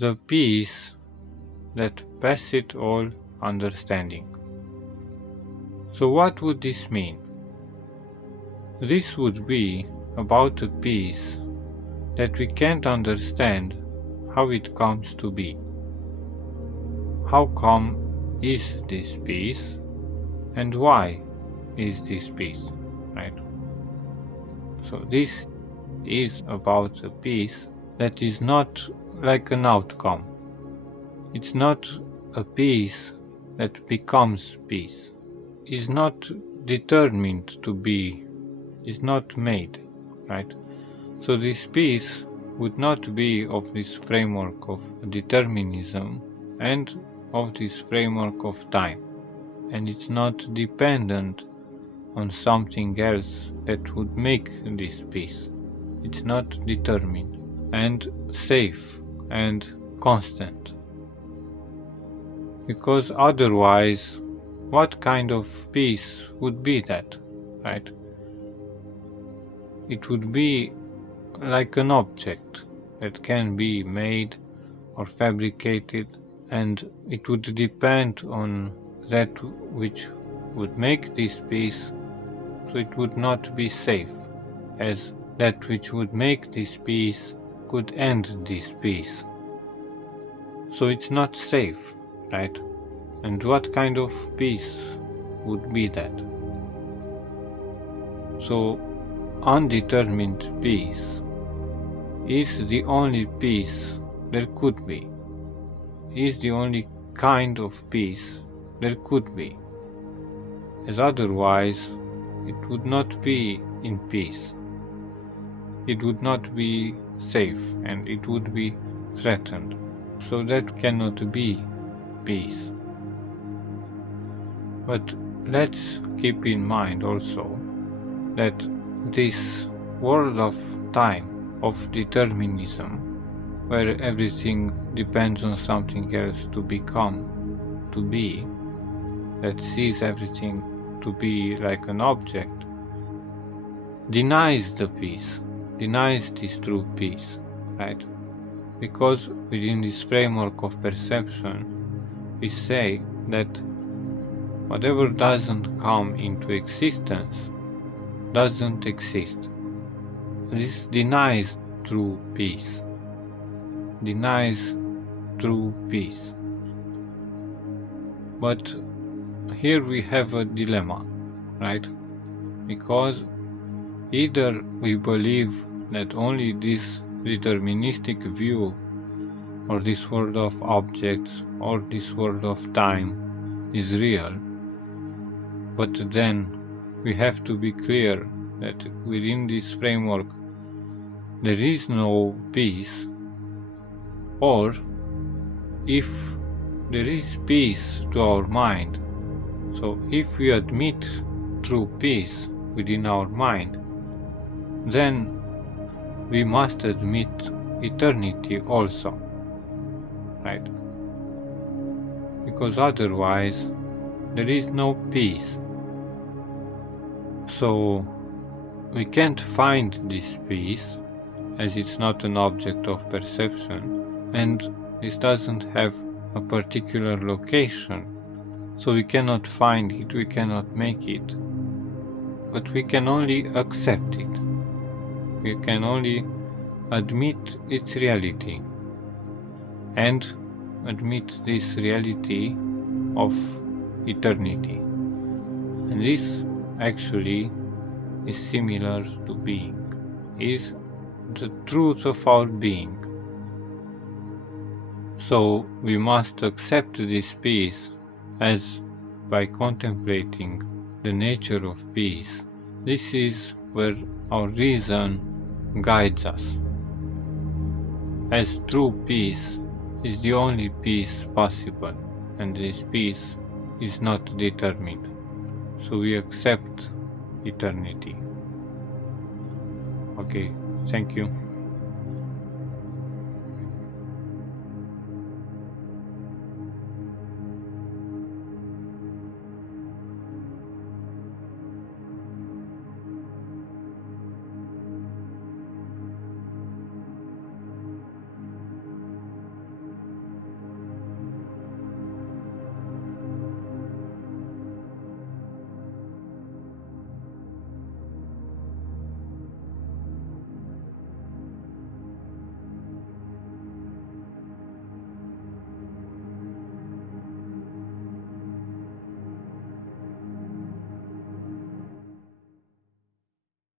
the peace that passeth all understanding. So what would this mean? This would be about a peace that we can't understand how it comes to be. How come is this peace, and why is this peace, right? So this is about a peace that is not like an outcome. It's not a peace that becomes peace. It's not determined to be, is not made, right? So this peace would not be of this framework of determinism and of this framework of time, and it's not dependent on something else that would make this peace. It's not determined and safe and constant, because otherwise what kind of peace would be that, right? It would be like an object that can be made or fabricated, and it would depend on that which would make this peace, so it would not be safe, as that which would make this peace could end this peace. So it's not safe, right? And what kind of peace would be that? So undetermined peace is the only peace there could be, is the only kind of peace there could be, as otherwise it would not be in peace, it would not be safe, and it would be threatened. So that cannot be peace. But let's keep in mind also that this world of time, of determinism, where everything depends on something else to become, to be, that sees everything to be like an object, denies the peace, denies this true peace, right? Because within this framework of perception, we say that whatever doesn't come into existence doesn't exist. This denies true peace, denies true peace. But here we have a dilemma, right? Because either we believe that only this deterministic view, or this world of objects, or this world of time is real, but then we have to be clear that within this framework there is no peace, or if there is peace to our mind, so if we admit true peace within our mind, then we must admit eternity also, right? Because otherwise there is no peace. So we can't find this peace, as it's not an object of perception, and this doesn't have a particular location, so we cannot find it, we cannot make it, but we can only accept it. We can only admit its reality, and admit this reality of eternity. And this actually is similar to being, is the truth of our being. So we must accept this peace, as by contemplating the nature of peace, this is where our reason guides us, as true peace is the only peace possible, and this peace is not determined. So we accept eternity. Okay, thank you.